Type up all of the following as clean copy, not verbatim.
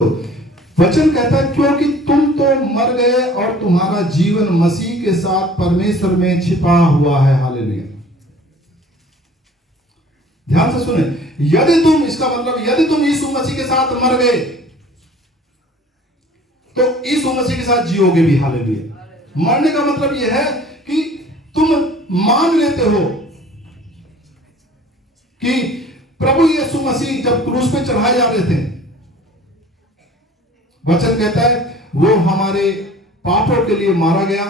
वचन कहता है क्योंकि तुम तो मर गए और तुम्हारा जीवन मसीह के साथ परमेश्वर में छिपा हुआ है। हालेलुया। ध्यान से सुने, यदि तुम, इसका मतलब यदि तुम यीशु मसीह के साथ मर गए तो यीशु मसीह के साथ जियोगे भी। हालेलुया। मरने का मतलब यह है कि तुम मान लेते हो कि प्रभु यीशु मसीह जब क्रूस पे चढ़ाए जा रहे थे, वचन कहता है वो हमारे पापों के लिए मारा गया,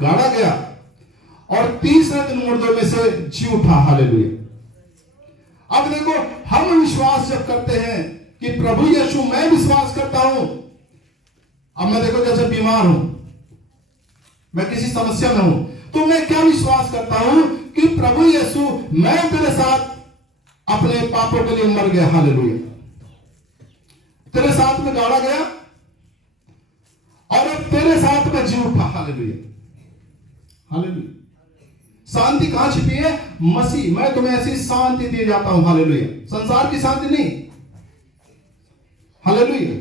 गाड़ा गया और तीसरे दिन मुर्दों में से जी उठा। हालेलुया। अब देखो, हम विश्वास जब करते हैं कि प्रभु यीशु, मैं विश्वास करता हूं, अब मैं देखो जैसे बीमार हूं, मैं किसी समस्या में हूं, तो मैं क्या विश्वास करता हूं कि प्रभु यीशु, मैं तेरे साथ अपने पापों के लिए मर गया। हालेलुया। तेरे साथ में गाड़ा गया और अब तेरे साथ में जी उठा। हालेलुया। हालेलुया। शांति कहां छिपी है? मसीह। मैं तुम्हें ऐसी शांति दिए जाता हूं। हालेलुया। संसार की शांति नहीं। हालेलुया।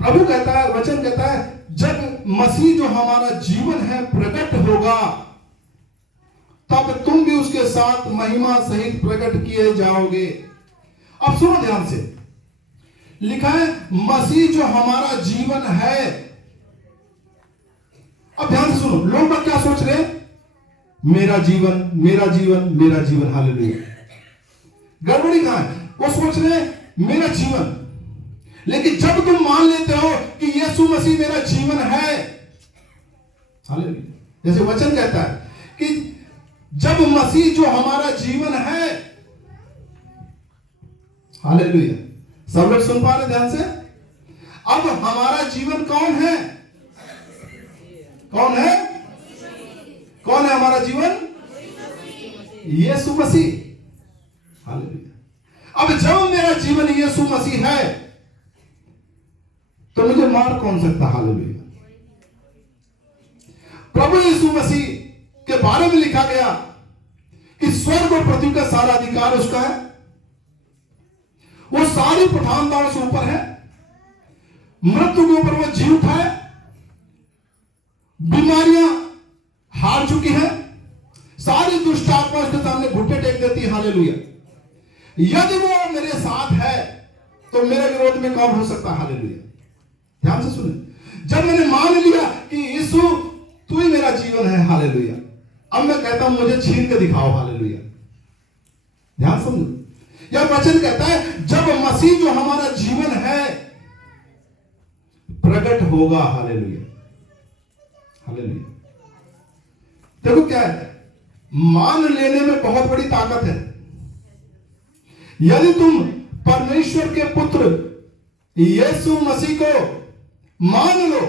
प्रभु कहता है, वचन कहता है, जब मसीह जो हमारा जीवन है प्रकट होगा, तब तुम भी उसके साथ महिमा सहित प्रकट किए जाओगे। अब सुनो ध्यान से, लिखा है मसीह जो हमारा जीवन है। अब ध्यान से सुनो, लोग क्या सोच रहे हैं? मेरा जीवन, मेरा जीवन, मेरा जीवन। हालेलुया। गड़बड़ी कहां है? वो सोच रहे हैं मेरा जीवन, लेकिन जब तुम मान लेते हो कि यीशु मसीह मेरा जीवन है, हालेलुया, जैसे वचन कहता है कि जब मसीह जो हमारा जीवन है, हालेलुया, सब लोग सुन पा रहे ध्यान से? अब हमारा जीवन कौन है? कौन है? कौन है हमारा जीवन? यीशु मसीह। हालेलुया। अब जब मेरा जीवन यीशु मसीह है, तो मुझे मार कौन सकता? हालेलुया। प्रभु यीशु मसीह के बारे में लिखा गया कि स्वर्ग और पृथ्वी का सारा अधिकार उसका है, वो सारी प्रधानताओं से ऊपर है, मृत्यु के ऊपर वो जी उठा है, बीमारियां हार चुकी है, सारी दुष्ट आत्मा उसके सामने घुटने टेक देती है। हालेलुया। यदि वो मेरे साथ है तो मेरे विरोध में कौन हो सकता? हालेलुया। ध्यान से सुने, जब मैंने मान लिया कि यीशु तू ही मेरा जीवन है, हालेलुया, अब मैं कहता हूं मुझे छीन के दिखाओ। हालेलुया। ध्यान समझो, यह वचन कहता है जब मसीह जो हमारा जीवन है प्रकट होगा। हालेलुया। हालेलुया। देखो क्या है, मान लेने में बहुत बड़ी ताकत है। यदि तुम परमेश्वर के पुत्र यीशु मसीह को मान लो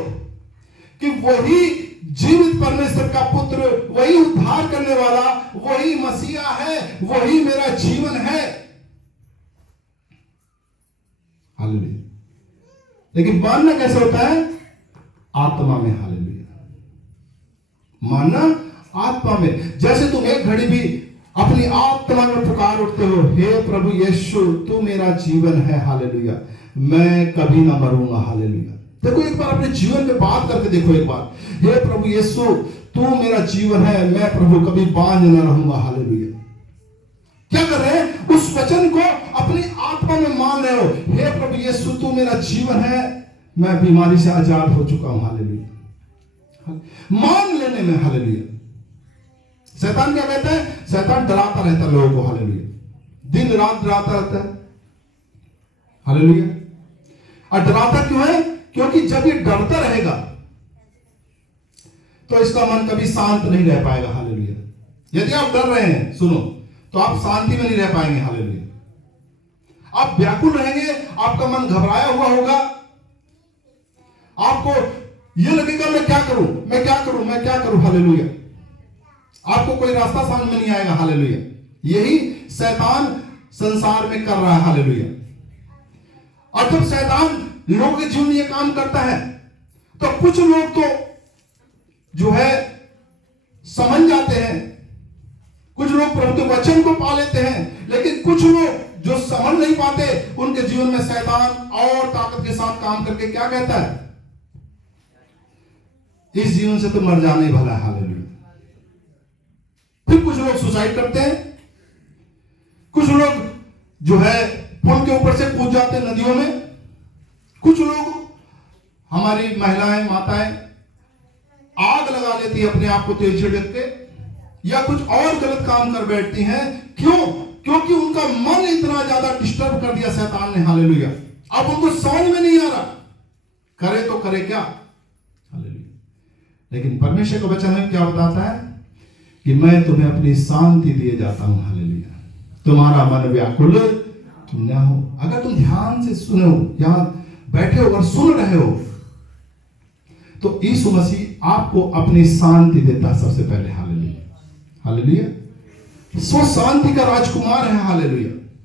कि वही जीवित परमेश्वर का पुत्र, वही उद्धार करने वाला, वही मसीहा है, वही मेरा जीवन है। हालेलुया। लेकिन मानना कैसे होता है? आत्मा में। हालेलुया। मानना आत्मा में। जैसे तुम एक घड़ी भी अपनी आत्मा में पुकार उठते हो, हे प्रभु यीशु तू मेरा जीवन है। हालेलुया। मैं कभी ना मरूंगा। हालेलुया। देखो एक बार अपने जीवन में बात करके देखो एक बार, हे प्रभु यीशु तू मेरा जीवन है, मैं प्रभु कभी बांझ न रहूंगा। हालेलुया। क्या कर रहे हैं? उस वचन को अपनी आत्मा में मान रहे हो, हे प्रभु यीशु तू मेरा जीवन है, मैं बीमारी से आजाद हो चुका हूं। हालेलुया। मान लेने में। हालेलुया। शैतान क्या कहता है? शैतान डराता रहता है लोगों को। हालेलुया। दिन रात डराता रहता है। हालेलुया। और डराता क्यों है? क्योंकि जब ये डरता रहेगा तो इसका मन कभी शांत नहीं रह पाएगा। हालेलुया। यदि आप डर रहे हैं, सुनो, तो आप शांति में नहीं रह पाएंगे। हालेलुया। आप व्याकुल रहेंगे, आपका मन घबराया हुआ होगा, आपको यह लगेगा मैं क्या करूं, मैं क्या करूं, मैं क्या करूं। हालेलुया। आपको कोई रास्ता समझ में नहीं आएगा। हालेलुया। यही शैतान संसार में कर रहा है। हालेलुया। और जब शैतान लोगों के जीवन में यह काम करता है तो कुछ लोग तो जो है समझ जाते हैं, कुछ लोग प्रभु के वचन को पा लेते हैं, लेकिन कुछ लोग जो समझ नहीं पाते उनके जीवन में शैतान और ताकत के साथ काम करके क्या कहता है, इस जीवन से तो मर जाना ही भला है। हालेलुया। फिर कुछ लोग सुसाइड करते हैं, कुछ लोग जो है पुल के ऊपर से कूद जाते हैं नदियों में, कुछ लोग, हमारी महिलाएं माताएं आग लगा लेती है अपने आप को तेल छिड़क के, या कुछ और गलत काम कर बैठती हैं। क्यों? क्योंकि उनका मन इतना ज्यादा डिस्टर्ब कर दिया शैतान ने। हालेलुया। अब उनको समझ में नहीं आ रहा, करे तो करे क्या। हालेलुया। लेकिन परमेश्वर का वचन है क्या बताता है कि मैं तुम्हें अपनी शांति दिए जाता हूं। हालेलुया। तुम्हारा मन व्याकुल न हो। अगर तुम ध्यान से सुनो, यहां बैठे हो और सुन रहे हो, तो यीशु मसीह आपको अपनी शांति देता है सबसे पहले। हालेलुया। हालेलुया। स्व शांति का राजकुमार है। हालेलुया।